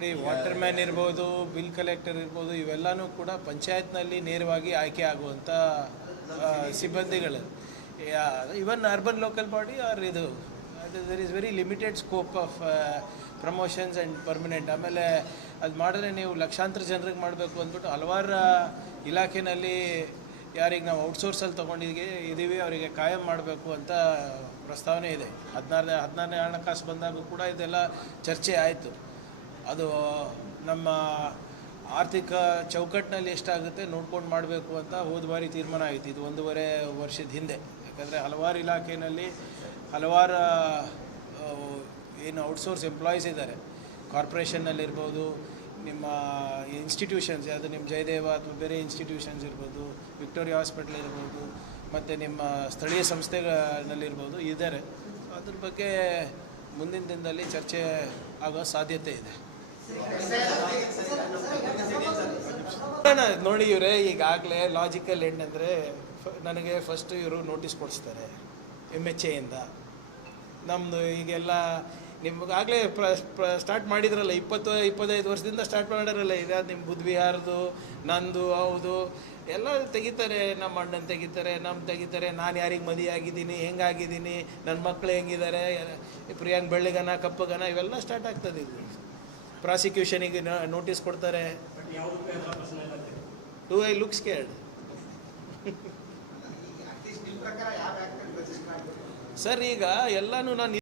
ನೋಡಿ, water man ಇರ್ಬೋದು, bill collector ಇರ್ಬೋದು, ಇವೆಲ್ಲನೂ ಕೂಡ ಪಂಚಾಯತ್ನಲ್ಲಿ ನೇರವಾಗಿ ಆಯ್ಕೆ ಆಗುವಂಥ ಸಿಬ್ಬಂದಿಗಳು. Even urban local body are ಇದು there is very limited scope of promotions and permanent. ಆಮೇಲೆ ಅದು ಮಾಡಿದ್ರೆ ನೀವು ಲಕ್ಷಾಂತರ ಜನರಿಗೆ ಮಾಡಬೇಕು ಅಂದ್ಬಿಟ್ಟು ಹಲವಾರು ಇಲಾಖೆಯಲ್ಲಿ ಯಾರಿಗೆ ನಾವು ಔಟ್ಸೋರ್ಸಲ್ಲಿ ತೊಗೊಂಡಿದ್ದೀವಿ ಅವರಿಗೆ ಕಾಯಂ ಮಾಡಬೇಕು ಅಂತ ಪ್ರಸ್ತಾವನೆ ಇದೆ. 16ನೇ ಹಣಕಾಸು ಬಂದಾಗ ಕೂಡ ಇದೆಲ್ಲ ಚರ್ಚೆ ಆಯಿತು. ಅದು ನಮ್ಮ ಆರ್ಥಿಕ ಚೌಕಟ್ಟಿನಲ್ಲಿ ಎಷ್ಟಾಗುತ್ತೆ ನೋಡ್ಕೊಂಡು ಮಾಡಬೇಕು ಅಂತ ಹೋದ ಬಾರಿ ತೀರ್ಮಾನ ಆಯಿತು. ಇದು 1.5 ವರ್ಷದ ಹಿಂದೆ. ಯಾಕಂದರೆ ಹಲವಾರು ಇಲಾಖೆಯಲ್ಲಿ ಹಲವಾರು ಏನು ಔಟ್ಸೋರ್ಸ್ ಎಂಪ್ಲಾಯೀಸ್ ಇದ್ದಾರೆ. ಕಾರ್ಪೊರೇಷನ್ನಲ್ಲಿರ್ಬೋದು, ನಿಮ್ಮ ಇನ್ಸ್ಟಿಟ್ಯೂಷನ್ಸ್ ಯಾವುದು ನಿಮ್ಮ ಜಯದೇವ ಅಥವಾ ಬೇರೆ ಇನ್ಸ್ಟಿಟ್ಯೂಷನ್ಸ್ ಇರ್ಬೋದು, ವಿಕ್ಟೋರಿಯಾ ಹಾಸ್ಪಿಟ್ಲ್ ಇರ್ಬೋದು, ಮತ್ತು ನಿಮ್ಮ ಸ್ಥಳೀಯ ಸಂಸ್ಥೆಗಳಲ್ಲಿರ್ಬೋದು ಇದ್ದಾರೆ. ಅದ್ರ ಬಗ್ಗೆ ಮುಂದಿನ ದಿನದಲ್ಲಿ ಚರ್ಚೆ ಆಗೋ ಸಾಧ್ಯತೆ ಇದೆ. ನೋಡಿ ಇವರೇ, ಈಗಾಗಲೇ ಲಾಜಿಕಲ್ ಎಂಡ್ ಅಂದರೆ ನನಗೆ ಫಸ್ಟು ಇವರು ನೋಟಿಸ್ ಕೊಡಿಸ್ತಾರೆ MHAಯಿಂದ. ನಮ್ಮದು ಈಗೆಲ್ಲ ನಿಮಗಾಗಲೇ ಸ್ಟಾರ್ಟ್ ಮಾಡಿದ್ರಲ್ಲ, 20-25 ವರ್ಷದಿಂದ ಸ್ಟಾರ್ಟ್ ಮಾಡಿರಲ್ಲ. ಈಗ ನಿಮ್ಮ ಬುದ್ಧ ವಿಹಾರದು, ನಂದು, ಹೌದು ಎಲ್ಲ ತೆಗಿತಾರೆ. ನಮ್ಮ ಅಣ್ಣನ ತೆಗಿತಾರೆ, ತೆಗಿತಾರೆ. ನಾನು ಯಾರಿಗೆ ಮದುವೆ ಆಗಿದ್ದೀನಿ, ಹೆಂಗಾಗಿದ್ದೀನಿ, ನನ್ನ ಮಕ್ಕಳು ಹೆಂಗಿದ್ದಾರೆ, ಪ್ರಿಯಾಂಕ್ ಬೆಳ್ಳಿಗನ ಕಪ್ಪಗನ, ಇವೆಲ್ಲ ಸ್ಟಾರ್ಟ್ ಆಗ್ತದೆ. ಇದು ಪ್ರಾಸಿಕ್ಯೂಷನಿಗೆ ನೋಟಿಸ್ ಕೊಡ್ತಾರೆ. Do I look scared? Sir, ಈಗ ಎಲ್ಲನೂ ನಾನು